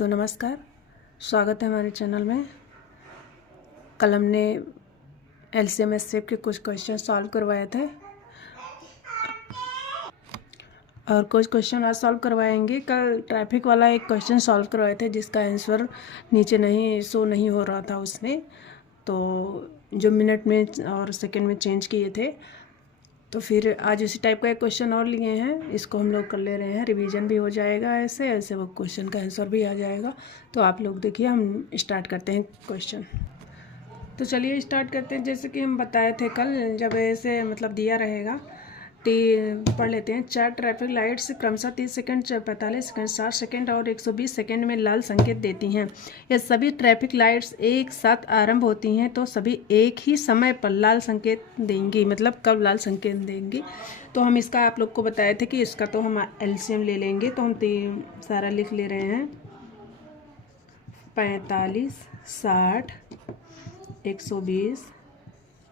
तो नमस्कार, स्वागत है हमारे चैनल में। कल हमने एलसीएम एससीएफ के कुछ क्वेश्चन सॉल्व करवाए थे और कुछ क्वेश्चन आज सॉल्व करवाएंगे। कल ट्रैफिक वाला एक क्वेश्चन सॉल्व करवाए थे जिसका आंसर नीचे नहीं शो नहीं हो रहा था उसमें, तो जो मिनट में और सेकंड में चेंज किए थे। तो फिर आज उसी टाइप का एक क्वेश्चन और लिए हैं, इसको हम लोग कर ले रहे हैं। रिवीजन भी हो जाएगा, ऐसे ऐसे वो क्वेश्चन का आंसर भी आ जाएगा। तो आप लोग देखिए, हम स्टार्ट करते हैं क्वेश्चन। तो चलिए स्टार्ट करते हैं। जैसे कि हम बताए थे कल, जब ऐसे मतलब दिया रहेगा पढ़ लेते हैं। 4 ट्रैफिक लाइट्स क्रमशः 30 सेकंड, 45 सेकंड, 60 सेकंड और 120 सेकंड में लाल संकेत देती हैं। यह सभी ट्रैफिक लाइट्स एक साथ आरंभ होती हैं तो सभी एक ही समय पर लाल संकेत देंगी। मतलब कब लाल संकेत देंगी, तो हम इसका आप लोग को बताए थे कि इसका तो हम एलसीएम ले लेंगे। तो हम सारा लिख ले रहे हैं। 45, 60, 120।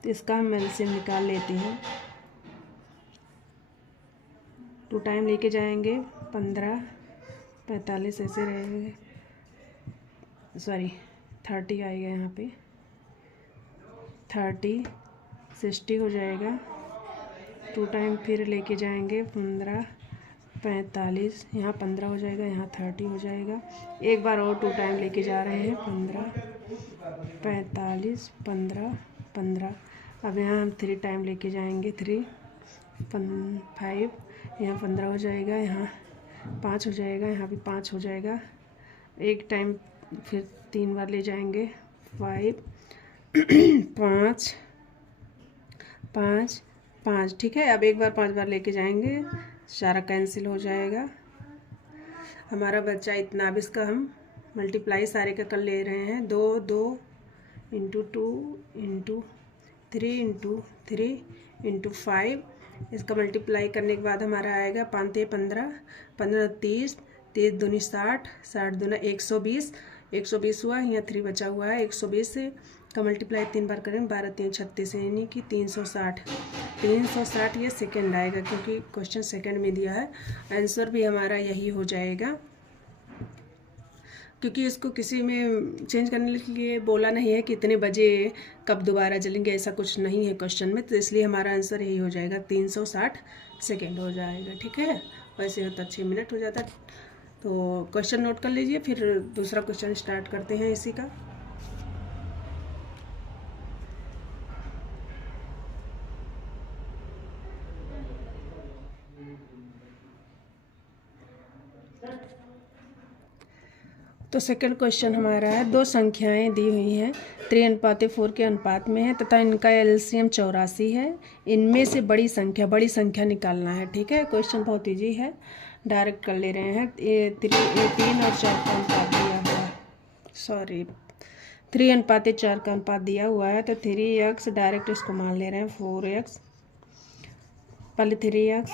तो इसका हम एलसीएम निकाल लेते हैं। 2 टाइम लेके जाएंगे। 15, 45 ऐसे रहेंगे, सॉरी 30 आएगा यहाँ पे। 30, 60 हो जाएगा। 2 टाइम फिर लेके जाएंगे। 15, 45, यहाँ 15 हो जाएगा, यहाँ 30 हो जाएगा। एक बार और 2 टाइम लेके जा रहे हैं। 15, 45, 15, 15। अब यहाँ हम 3 टाइम लेके जाएंगे। 3, 5, यहाँ 15 हो जाएगा, यहाँ 5 हो जाएगा, यहाँ भी 5 हो जाएगा। एक टाइम फिर 3 बार ले जाएंगे। 5, 5, 5, 5। ठीक है, अब एक बार 5 बार लेके जाएंगे, सारा कैंसिल हो जाएगा। हमारा बच्चा इतना। अब इसका हम मल्टीप्लाई सारे का कर ले रहे हैं। 2, 2 इंटू 2 इंटू 3 इंटू 3 इंटू 5। इसका मल्टीप्लाई करने के बाद हमारा आएगा 5 ते 15, 15 30, 30 दूनी 60, 60 दूना 120, 120 हुआ। यहाँ 3 बचा हुआ है। 120 से का मल्टीप्लाई 3 बार करेंगे। 12 3 36, यानी कि 360। 360 ये सेकेंड आएगा, क्योंकि क्वेश्चन सेकेंड में दिया है। आंसर भी हमारा यही हो जाएगा, क्योंकि इसको किसी में चेंज करने के लिए बोला नहीं है कि इतने बजे कब दोबारा जलेंगे, ऐसा कुछ नहीं है क्वेश्चन में। तो इसलिए हमारा आंसर यही हो जाएगा, 360 सेकेंड हो जाएगा। ठीक है, वैसे होता 6 मिनट हो जाता। तो क्वेश्चन नोट कर लीजिए, फिर दूसरा क्वेश्चन स्टार्ट करते हैं इसी का। तो सेकंड क्वेश्चन हमारा है, 2 संख्याएं दी हुई हैं 3:4 के अनुपात में है तथा इनका एलसीएम 84 है। इनमें से बड़ी संख्या निकालना है। ठीक है, क्वेश्चन बहुत इजी है, डायरेक्ट कर ले रहे हैं। 3 और 4 का अनुपात दिया हुआ है, सॉरी 3:4 का अनुपात दिया हुआ है। तो 3x डायरेक्ट इसको मान ले रहे हैं 4x। पहले 3x,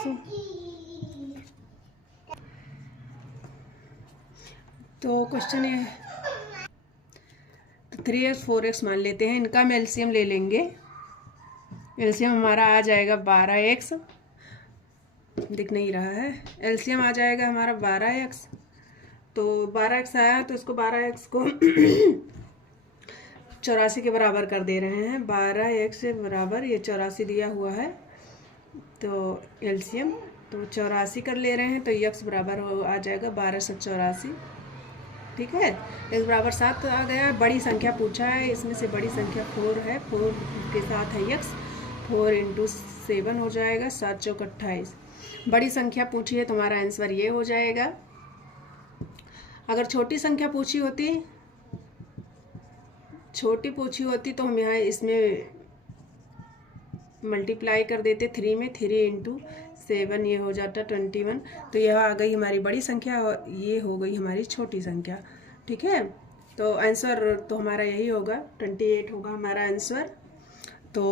तो क्वेश्चन ये, तो 3x 4x मान लेते हैं। इनका हम एलसीएम ले लेंगे। एलसीएम हमारा आ जाएगा 12x, दिख नहीं रहा है। एलसीएम आ जाएगा हमारा 12x। तो 12x आया, तो इसको 12x को 84 के बराबर कर दे रहे हैं। 12x से बराबर ये 84 दिया हुआ है, तो एलसीएम तो 84 कर ले रहे हैं। तो x बराबर आ जाएगा 12 से 84। ठीक है, x बराबर 7 आ गया। बड़ी संख्या पूछा है, इसमें से बड़ी संख्या 4 है। 4 के साथ है x। 4 इंटू 7 हो जाएगा, 7 चौक 28। बड़ी संख्या पूछी है, तुम्हारा आंसर ये हो जाएगा। अगर छोटी संख्या पूछी होती तो हम यहाँ इसमें मल्टीप्लाई कर देते 3 में। 3 इंटू 7 ये हो जाता 21। तो यह आ गई हमारी बड़ी संख्या और ये हो गई हमारी छोटी संख्या। ठीक है, तो आंसर तो हमारा यही होगा, 28 होगा हमारा आंसर। तो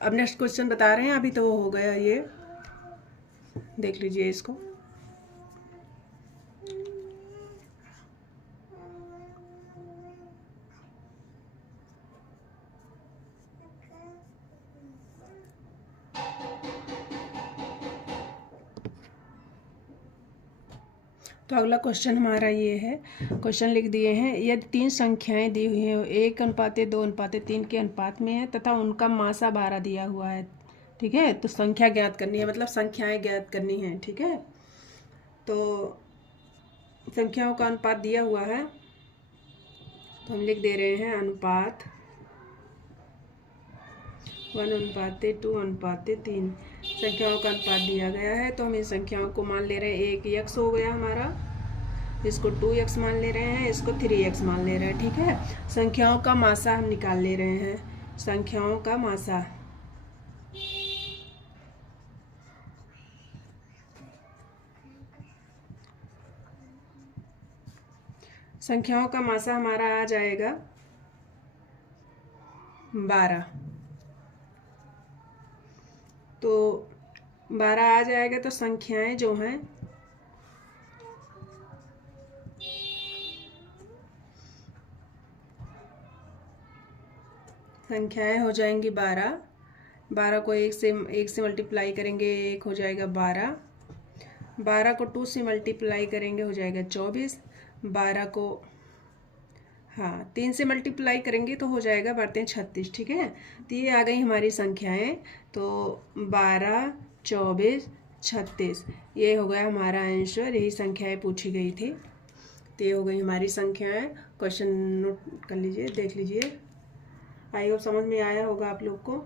अब नेक्स्ट क्वेश्चन बता रहे हैं। अभी तो हो गया, ये देख लीजिए इसको। तो अगला क्वेश्चन हमारा ये है, क्वेश्चन लिख दिए हैं, यदि 3 संख्याएं दी हुई हैं 1:2:3 के अनुपात में है तथा उनका मासा 12 दिया हुआ है, ठीक है। तो संख्या ज्ञात करनी है, मतलब संख्याएं ज्ञात करनी है, ठीक है। तो संख्याओं का अनुपात दिया हुआ है, तो हम लिख दे रहे हैं अनुपात 1:2:3। संख्याओं का अनुपात दिया गया है, तो हम इन संख्याओं को मान ले रहे हैं, एक x हो गया हमारा, इसको 2x मान ले रहे हैं, इसको 3x मान ले रहे हैं, ठीक है। संख्याओं का मासा हम निकाल ले रहे हैं, संख्याओं का मासा। संख्याओं का मासा हमारा आ जाएगा 12। तो 12 आ जाएगा, तो संख्याएं जो हैं संख्याएं हो जाएंगी 12। 12 को एक से मल्टीप्लाई करेंगे, 1 हो जाएगा 12। 12 को 2 से मल्टीप्लाई करेंगे, हो जाएगा 24। 12 को 3 से मल्टीप्लाई करेंगे तो हो जाएगा, बढ़ते हैं 36, ठीक है। तो ये आ गई हमारी संख्याएं। तो 12, 24, 36, ये हो गया हमारा आंसर। यही संख्याएं पूछी गई थी, तो ये हो गई हमारी संख्याएं। क्वेश्चन नोट कर लीजिए, देख लीजिए। आई होप समझ में आया होगा आप लोग को।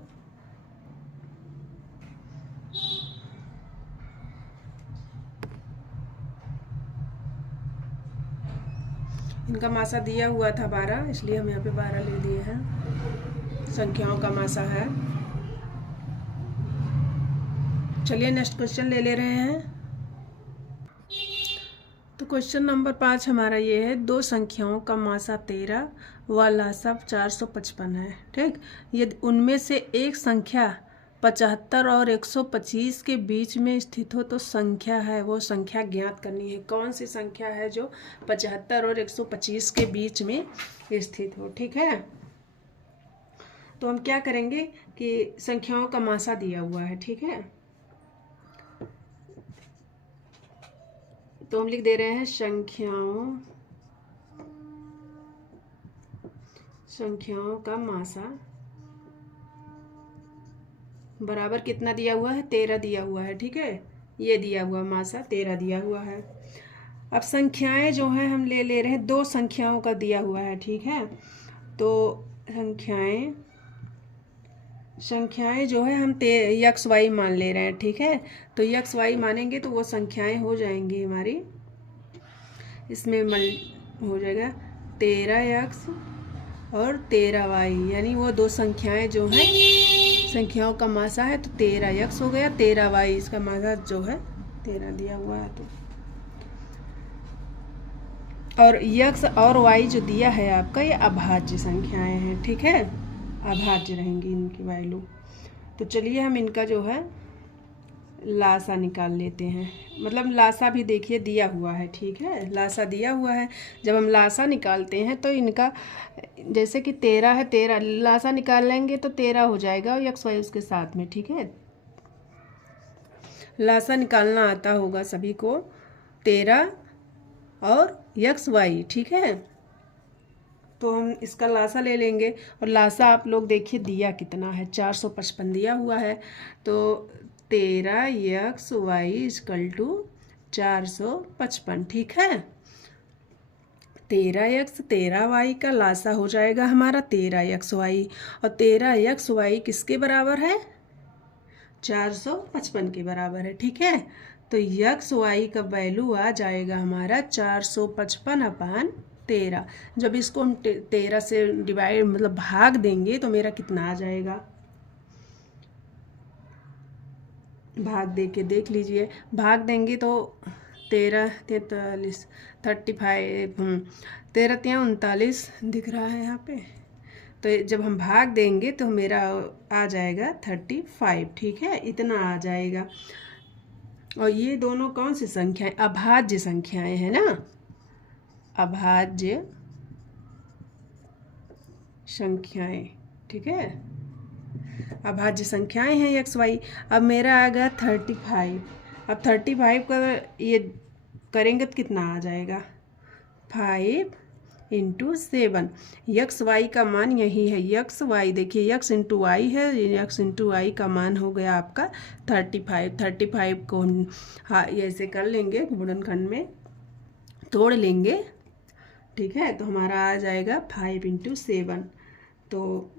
इनका मासा दिया हुआ था 12, इसलिए हम यहाँ पे 12 ले दिए हैं, संख्याओं का मासा है। चलिए नेक्स्ट क्वेश्चन ले रहे हैं। तो क्वेश्चन नंबर 5 हमारा ये है, 2 संख्याओं का मासा 13 व लसाअ 455 है, ठीक। यदि उनमें से एक संख्या 75 और 125 के बीच में स्थित हो तो संख्या है, वो संख्या ज्ञात करनी है। कौन सी संख्या है जो 75 और 125 के बीच में स्थित हो, ठीक है। तो हम क्या करेंगे कि संख्याओं का मासा दिया हुआ है, ठीक है। तो हम लिख दे रहे हैं संख्याओं का मासा बराबर कितना दिया हुआ है, 13 दिया हुआ है, ठीक है। ये दिया हुआ मासा 13 दिया हुआ है। अब संख्याएं जो है हम ले रहे हैं, 2 संख्याओं का दिया हुआ है, ठीक है। तो संख्याएं जो है हम x y मान ले रहे हैं, ठीक है। तो x y मानेंगे तो वो संख्याएं हो जाएंगी हमारी, इसमें हो जाएगा 13x और 13y, यानी वो 2 संख्याएं जो हैं, संख्याओं का मासा है। तो 13x हो गया, 13y इसका मासा जो है 13 दिया हुआ है। तो और x और y जो दिया है आपका, ये अभाज्य संख्याएं हैं, ठीक है, अभाज्य रहेंगी इनकी वैल्यू। तो चलिए हम इनका जो है लासा निकाल लेते हैं, मतलब लासा भी देखिए दिया हुआ है, ठीक है, लासा दिया हुआ है। जब हम लासा निकालते हैं तो इनका जैसे कि 13 है, 13 लासा निकाल लेंगे तो 13 हो जाएगा और x y उसके साथ में, ठीक है। लासा निकालना आता होगा सभी को, 13 और x y, ठीक है। तो हम इसका लासा ले लेंगे, और लासा आप लोग देखिए दिया कितना है, 455 दिया हुआ है। तो 13x y = 455, ठीक है। 13x 13y का लासा हो जाएगा हमारा 13x y, और 13x y किसके बराबर है, 455 के बराबर है, ठीक है। तो x y का वैल्यू आ जाएगा हमारा 455/13। जब इसको हम 13 से डिवाइड मतलब भाग देंगे तो मेरा कितना आ जाएगा, भाग दे के देख लीजिए। भाग देंगे तो 13 43 35 13 39 दिख रहा है यहाँ पे। तो जब हम भाग देंगे तो मेरा आ जाएगा 35, ठीक है, इतना आ जाएगा। और ये दोनों कौन सी संख्याएं, अभाज्य संख्याएं हैं ना, अभाज्य संख्याएं, ठीक है, अभाज्य संख्याएं हैं x y। अब मेरा आ गया 35। अब 35 का ये करेंगे तो कितना आ जाएगा 5 इंटू 7। यक्स वाई का मान यही है, यक्स वाई देखिए यक्स इंटू वाई है, यक्स इंटू वाई का मान हो गया आपका 35। 35 को हम हाँ ऐसे कर लेंगे, गुणनखंड में तोड़ लेंगे, ठीक है। तो हमारा आ जाएगा 5 इंटू 7। तो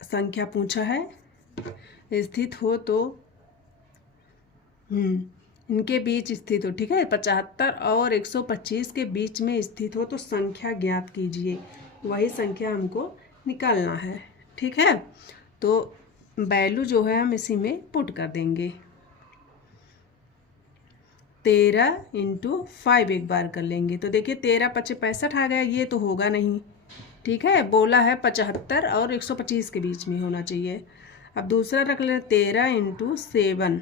संख्या पूछा है स्थित हो तो इनके बीच स्थित हो, ठीक है। 75 और 125 के बीच में स्थित हो तो संख्या ज्ञात कीजिए, वही संख्या हमको निकालना है, ठीक है। तो वैल्यू जो है हम इसी में पुट कर देंगे। 13 इंटू 5 एक बार कर लेंगे तो देखिए 13 × 5 = 65 आ गया, ये तो होगा नहीं, ठीक है। बोला है 75 और 125 के बीच में होना चाहिए। अब दूसरा रख ले 13 इंटू 7,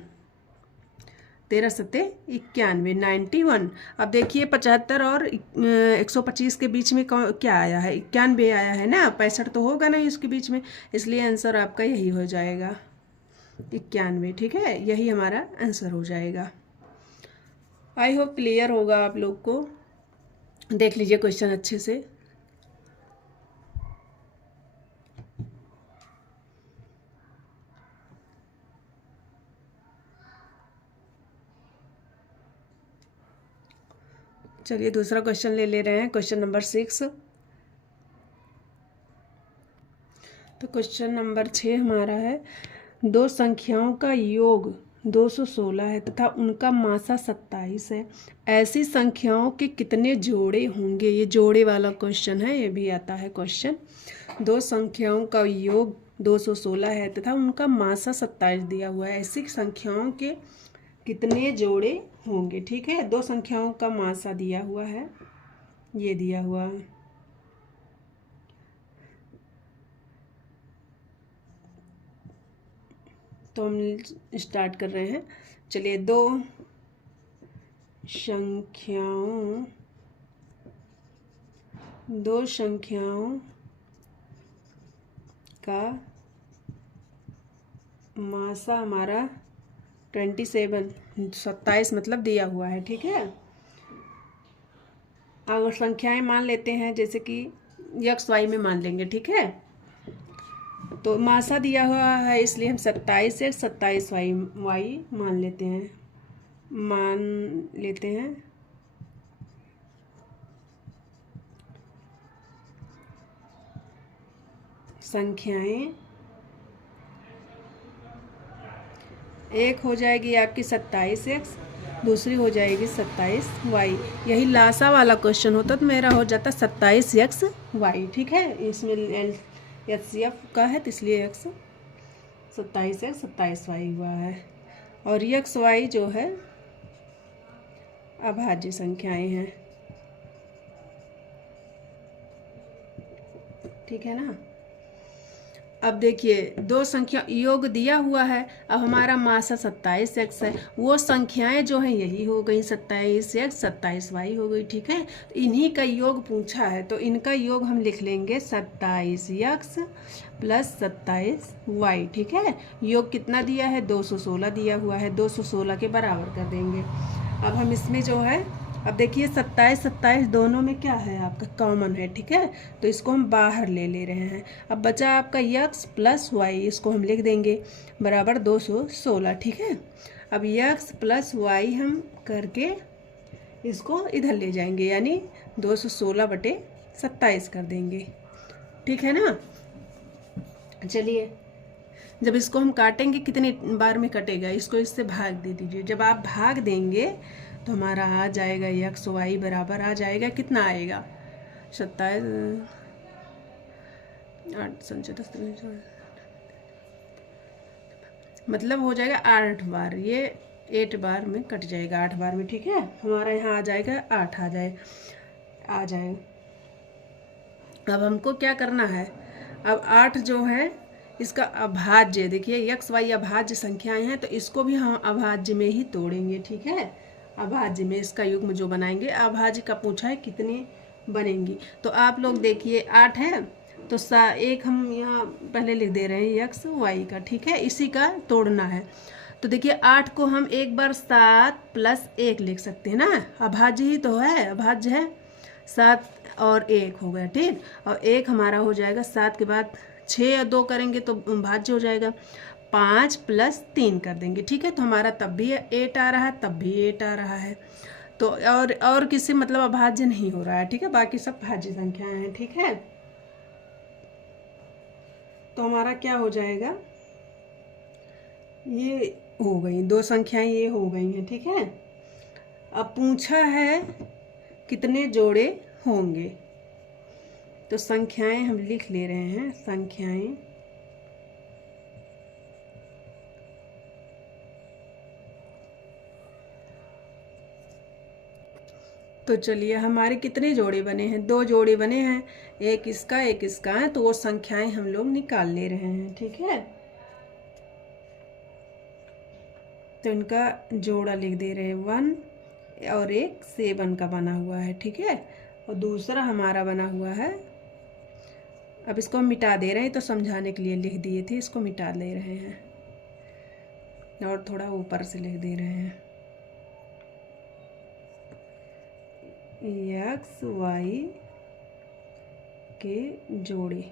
13 सत्ते 91, 91। अब देखिए 75 और 125 के बीच में क्या आया है, 91 आया है ना, 65 तो होगा नहीं इसके बीच में, इसलिए आंसर आपका यही हो जाएगा 91, ठीक है। यही हमारा आंसर हो जाएगा। आई होप क्लियर होगा आप लोग को। देख लीजिए क्वेश्चन अच्छे से। चलिए दूसरा क्वेश्चन ले रहे हैं, क्वेश्चन नंबर 6। तो क्वेश्चन नंबर 6 हमारा है, दो संख्याओं का योग 216 है तथा उनका मासा 27 है, ऐसी संख्याओं के कितने जोड़े होंगे। ये जोड़े वाला क्वेश्चन है, ये भी आता है क्वेश्चन। दो संख्याओं का योग 216 है तथा उनका मासा 27 दिया हुआ है, ऐसी संख्याओं के कितने जोड़े होंगे, ठीक है। दो संख्याओं का मासा दिया हुआ है, ये दिया हुआ है। तो हम स्टार्ट कर रहे हैं। चलिए दो संख्याओं का मासा हमारा 27 मतलब दिया हुआ है, ठीक है। अगर संख्याएं मान लेते हैं जैसे कि यक्स वाई में मान लेंगे, ठीक है। तो मासा दिया हुआ है इसलिए हम 27 से 27 वाई मान लेते हैं। संख्याएं एक हो जाएगी आपकी 27x, दूसरी हो जाएगी 27y। यही लासा वाला क्वेश्चन होता तो मेरा हो जाता 27xy, ठीक है। इसमें HCF का है तो इसलिए x 27x 27y हुआ है। और xy जो है अभाज्य संख्याएं हैं, ठीक है ना। अब देखिए दो संख्या योग दिया हुआ है, अब हमारा मासा 27x है, वो संख्याएं जो हैं यही हो गई 27x 27y हो गई, ठीक है। तो इन्हीं का योग पूछा है तो इनका योग हम लिख लेंगे 27x + 27y, ठीक है। योग कितना दिया है 216 दिया हुआ है, 216 के बराबर कर देंगे। अब हम इसमें जो है अब देखिए 27 दोनों में क्या है आपका कॉमन है, ठीक है। तो इसको हम बाहर ले रहे हैं। अब बचा आपका x + y, इसको हम लिख देंगे बराबर 216, ठीक है। अब x + y हम करके इसको इधर ले जाएंगे, यानी 216/27 कर देंगे, ठीक है ना। चलिए जब इसको हम काटेंगे कितने बार में कटेगा, इसको इससे भाग दे दीजिए। जब आप भाग देंगे तो हमारा आ जाएगा x y बराबर आ जाएगा, कितना आएगा 27 मतलब हो जाएगा 8 बार, ये 8 बार में कट जाएगा, 8 बार में, ठीक है। हमारा यहाँ आ जाएगा 8 आ जाए। अब हमको क्या करना है, अब 8 जो है इसका अभाज्य, देखिए x y अभाज्य संख्याएं हैं तो इसको भी हम अभाज्य में ही तोड़ेंगे, ठीक है। अभाज्य में इसका युग्म जो बनाएंगे, अभाज्य का पूछा है कितनी बनेंगी। तो आप लोग देखिए 8 है तो एक हम यहाँ पहले लिख दे रहे हैं x y का, ठीक है। इसी का तोड़ना है तो देखिए 8 को हम एक बार 7 + 1 लिख सकते हैं ना, अभाज्य ही तो है, अभाज्य है। 7 और 1 हो गया, ठीक। और 1 हमारा हो जाएगा 7 के बाद 6 और 2 करेंगे तो भाज्य हो जाएगा। 5 + 3 कर देंगे, ठीक है। तो हमारा तब भी 8 आ रहा है, तब भी 8 आ रहा है। तो और किसी मतलब अभाज्य नहीं हो रहा है, ठीक है। बाकी सब भाज्य संख्याएं हैं, ठीक है। तो हमारा क्या हो जाएगा, ये हो गई 2 संख्याएं, ये हो गई हैं, ठीक है। अब पूछा है कितने जोड़े होंगे, तो संख्याएं हम लिख ले रहे हैं, संख्याएं। तो चलिए हमारे कितने जोड़े बने हैं, 2 जोड़े बने हैं, एक इसका है, तो वो संख्याएं हम लोग निकाल ले रहे हैं, ठीक है। तो इनका जोड़ा लिख दे रहे हैं 1 और एक 7 का बना हुआ है, ठीक है। और दूसरा हमारा बना हुआ है, अब इसको हम मिटा दे रहे हैं, तो समझाने के लिए लिख दिए थे, इसको मिटा ले रहे हैं और थोड़ा ऊपर से लिख दे रहे हैं, एक्स वाई के जोड़े।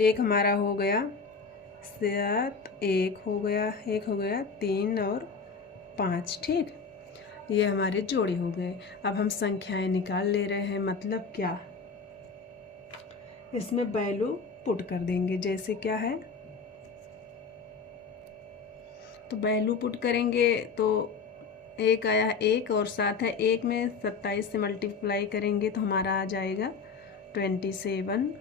एक हमारा हो गया 7, एक हो गया 3 और 5, ठीक। ये हमारे जोड़े हो गए। अब हम संख्याएं निकाल ले रहे हैं, मतलब क्या, इसमें वैल्यू पुट कर देंगे। जैसे क्या है, तो वैल्यू पुट करेंगे तो एक आया 1 और 7 है, 1 में 27 से मल्टीप्लाई करेंगे तो हमारा आ जाएगा 27,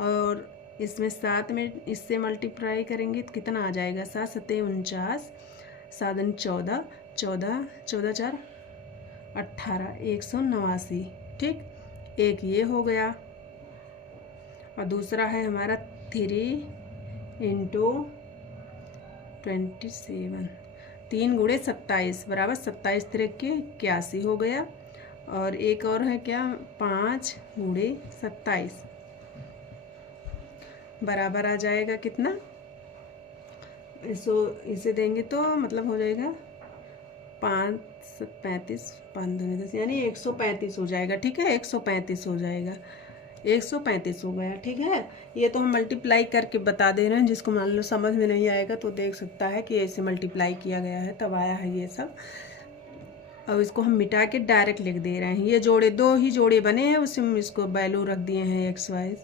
और इसमें 7 में इससे मल्टीप्लाई करेंगे तो कितना आ जाएगा, 7 7 49, 7 14, 14 14 4 18, 189, ठीक। एक ये हो गया, और दूसरा है हमारा 3 × 27, 3 × 27 बराबर 27 3 81 हो गया। और एक और है क्या, 5 × 27 बराबर आ जाएगा कितना, इसे देंगे तो मतलब हो जाएगा 5 35 5 दूनी 10, यानी 135 हो जाएगा, ठीक है। 135 हो जाएगा, 135 हो गया, ठीक है। ये तो हम मल्टीप्लाई करके बता दे रहे हैं, जिसको मान लो समझ में नहीं आएगा तो देख सकता है कि ऐसे मल्टीप्लाई किया गया है तब आया है ये सब। अब इसको हम मिटा के डायरेक्ट लिख दे रहे हैं, ये जोड़े 2 ही जोड़े बने हैं, उसमें इसको वैल्यू रख दिए हैं एक्स वाई।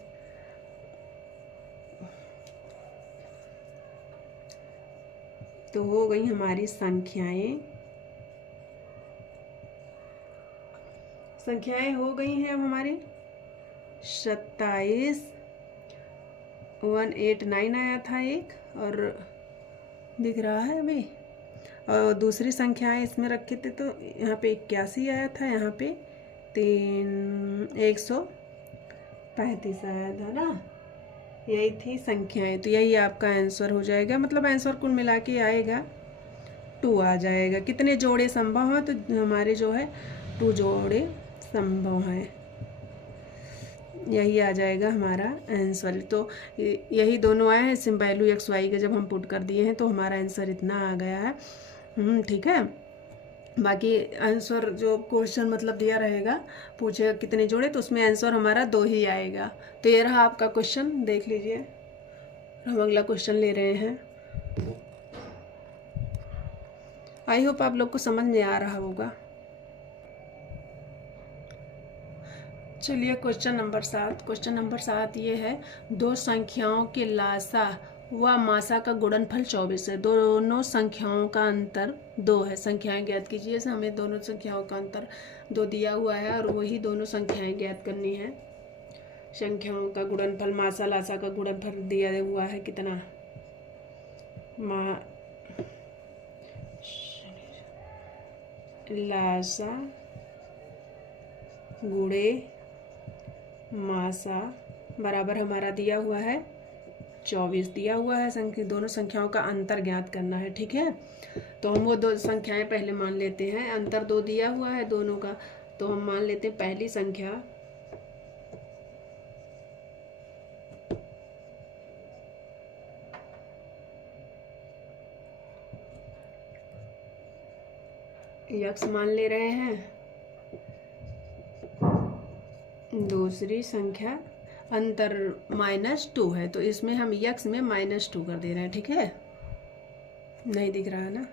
तो हो गई हमारी संख्याएं हो गई हैं। अब हमारी 27 189 आया था एक, और दिख रहा है अभी, और दूसरी संख्याएं इसमें रखे थे तो यहाँ पे 81 आया था, यहाँ पे 135 आया था ना, यही थी संख्याएं। तो यही आपका आंसर हो जाएगा, मतलब आंसर कुल मिला के आएगा 2 आ जाएगा। कितने जोड़े संभव हैं, तो हमारे जो है 2 जोड़े संभव हैं, यही आ जाएगा हमारा आंसर। तो यही दोनों आए हैं, इसमें वैल्यू एक्स वाई का जब हम पुट कर दिए हैं तो हमारा आंसर इतना आ गया है, ठीक है। बाकी आंसर जो क्वेश्चन मतलब दिया रहेगा, पूछेगा कितने जोड़े, तो उसमें आंसर हमारा 2 ही आएगा। तो ये रहा आपका क्वेश्चन, देख लीजिए। हम अगला क्वेश्चन ले रहे हैं। आई होप आप लोग को समझ में आ रहा होगा। चलिए क्वेश्चन नंबर 7। क्वेश्चन नंबर 7 ये है, 2 संख्याओं के लासा व मासा का गुणनफल 24 है, दोनों संख्याओं का अंतर 2 है, संख्याएं ज्ञात कीजिए। से हमें दोनों संख्याओं का अंतर 2 दिया हुआ है और वही दोनों संख्याएं ज्ञात करनी है। संख्याओं का गुणनफल, मासा लासा का गुणनफल दिया हुआ है कितना, लासा गुणे मासा बराबर हमारा दिया हुआ है 24 दिया हुआ है। दोनों संख्याओं का अंतर ज्ञात करना है, ठीक है। तो हम वो 2 संख्याएं पहले मान लेते हैं, अंतर 2 दिया हुआ है दोनों का, तो हम मान लेते हैं पहली संख्या यक्स मान ले रहे हैं, दूसरी संख्या अंतर -2 है, तो इसमें हम यक्स में -2 कर दे रहे हैं। ठीक है, नहीं दिख रहा है ना,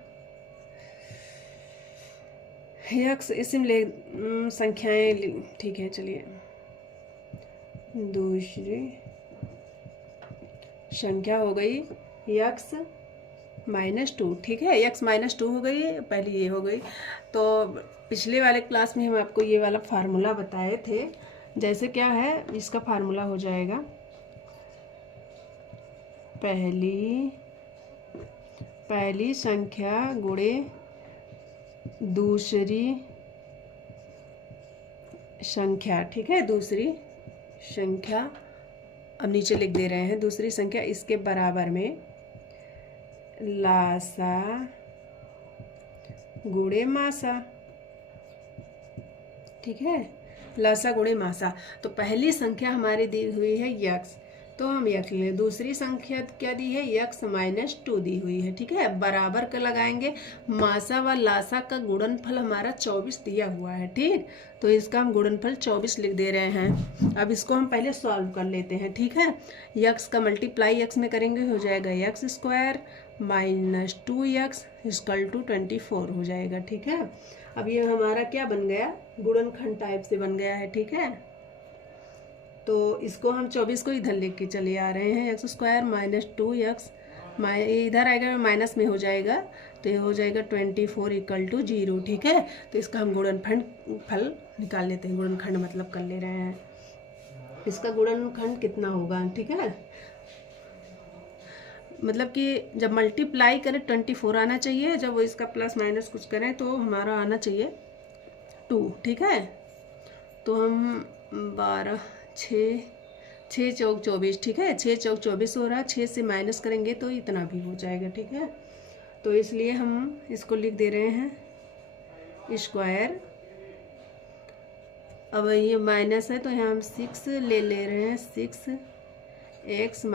यक्स इसमें ले संख्याएं, ठीक है। चलिए, दूसरी संख्या हो गई यक्स -2। ठीक है, यक्स -2 हो गई, पहली ये हो गई। तो पिछले वाले क्लास में हम आपको ये वाला फार्मूला बताए थे, जैसे क्या है, इसका फार्मूला हो जाएगा पहली संख्या गुणे दूसरी संख्या। ठीक है, दूसरी संख्या, अब नीचे लिख दे रहे हैं, दूसरी संख्या इसके बराबर में लासा गुणे मासा। ठीक है, लासा गुणे मासा। तो पहली संख्या हमारी दी हुई है यक्स, तो हम यक्स ले, दूसरी संख्या क्या दी है, यक्स -2 दी हुई है। ठीक है, बराबर का लगाएंगे, मासा व लासा का गुणनफल हमारा 24 दिया हुआ है। ठीक, तो इसका हम गुणनफल 24 लिख दे रहे हैं। अब इसको हम पहले सॉल्व कर लेते हैं। ठीक है, यक्स का मल्टीप्लाई यक्स में करेंगे, हो जाएगा यक्स स्क्वायर -2x = 24 हो जाएगा। ठीक है, अब ये हमारा क्या बन गया, गुणनखंड टाइप से बन गया है। ठीक है, तो इसको हम 24 को इधर लेके चले आ रहे हैं, x² -2x इधर आएगा, माइनस में हो जाएगा, तो ये हो जाएगा 24 = 0। ठीक है, तो इसका हम गुणनफल निकाल लेते हैं, गुणनखंड मतलब कर ले रहे हैं, इसका गुणनखंड कितना होगा। ठीक है, मतलब कि जब मल्टीप्लाई करें 24 आना चाहिए, जब वो इसका प्लस माइनस कुछ करें तो हमारा आना चाहिए 2। ठीक है, तो हम 12 6 6 चौक 24। ठीक है, 6 चौक 24 हो रहा है, 6 से माइनस करेंगे तो इतना भी हो जाएगा। ठीक है, तो इसलिए हम इसको लिख दे रहे हैं स्क्वायर। अब ये माइनस है तो यहाँ हम 6 ले रहे हैं, 6x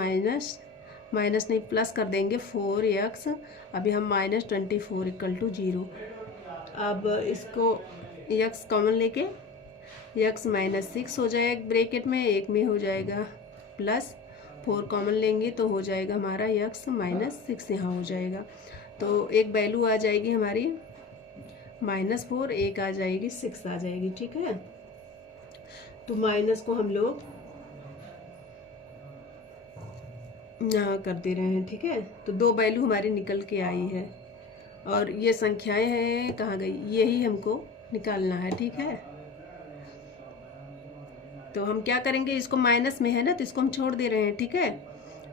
माइनस नहीं प्लस कर देंगे 4x। अभी हम -24 = 0। अब इसको x कॉमन लेके x -6 हो जाएगा, ब्रैकेट में 1 में हो जाएगा, प्लस 4 कॉमन लेंगे तो हो जाएगा हमारा x -6 यहाँ हो जाएगा। तो एक वैल्यू आ जाएगी हमारी -4, एक आ जाएगी 6 आ जाएगी। ठीक है, तो माइनस को हम लोग यहाँ कर दे रहे हैं। ठीक है, तो 2 वैल्यू हमारी निकल के आई है, और ये संख्याएं हैं कहाँ गई, यही हमको निकालना है। ठीक है, तो हम क्या करेंगे, इसको माइनस में है ना, तो इसको हम छोड़ दे रहे हैं। ठीक है,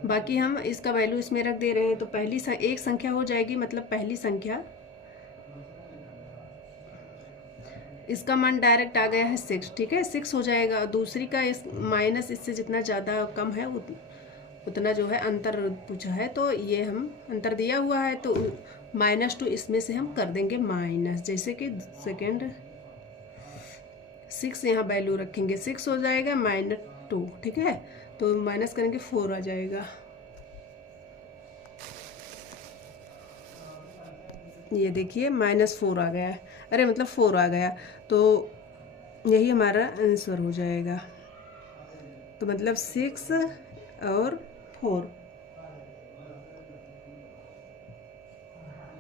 बाकी हम इसका वैल्यू इसमें रख दे रहे हैं, तो पहली एक संख्या हो जाएगी, मतलब पहली संख्या इसका मान डायरेक्ट आ गया है 6। ठीक है, 6 हो जाएगा, दूसरी का इस माइनस इससे जितना ज़्यादा कम है उतना जो है अंतर पूछा है, तो ये हम अंतर दिया हुआ है, तो -2 इसमें से हम कर देंगे माइनस, जैसे कि सेकेंड 6 यहाँ वैल्यू रखेंगे, 6 हो जाएगा -2। ठीक है, तो माइनस करेंगे 4 आ जाएगा, ये देखिए -4 आ गया, अरे मतलब 4 आ गया, तो यही हमारा आंसर हो जाएगा। तो मतलब 6 और 4,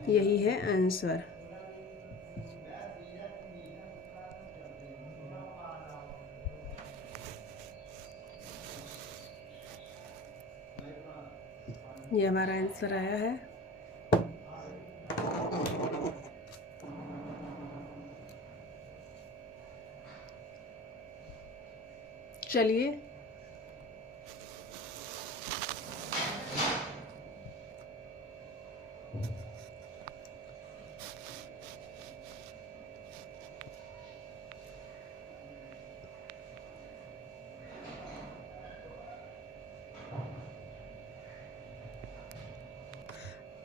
यही है आंसर। ये हमारा आंसर आया है। चलिए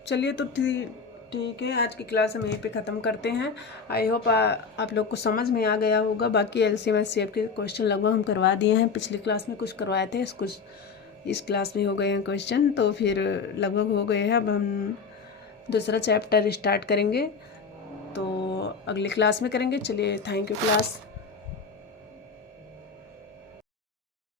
चलिए तो ठीक है, आज की क्लास हम यहीं पे ख़त्म करते हैं। आई होप आप लोग को समझ में आ गया होगा। बाकी LCM HCF के क्वेश्चन लगभग हम करवा दिए हैं, पिछली क्लास में कुछ करवाए थे, कुछ इस क्लास में हो गए हैं क्वेश्चन, तो फिर लगभग हो गए हैं। अब हम दूसरा चैप्टर स्टार्ट करेंगे, तो अगली क्लास में करेंगे। चलिए, थैंक यू क्लास।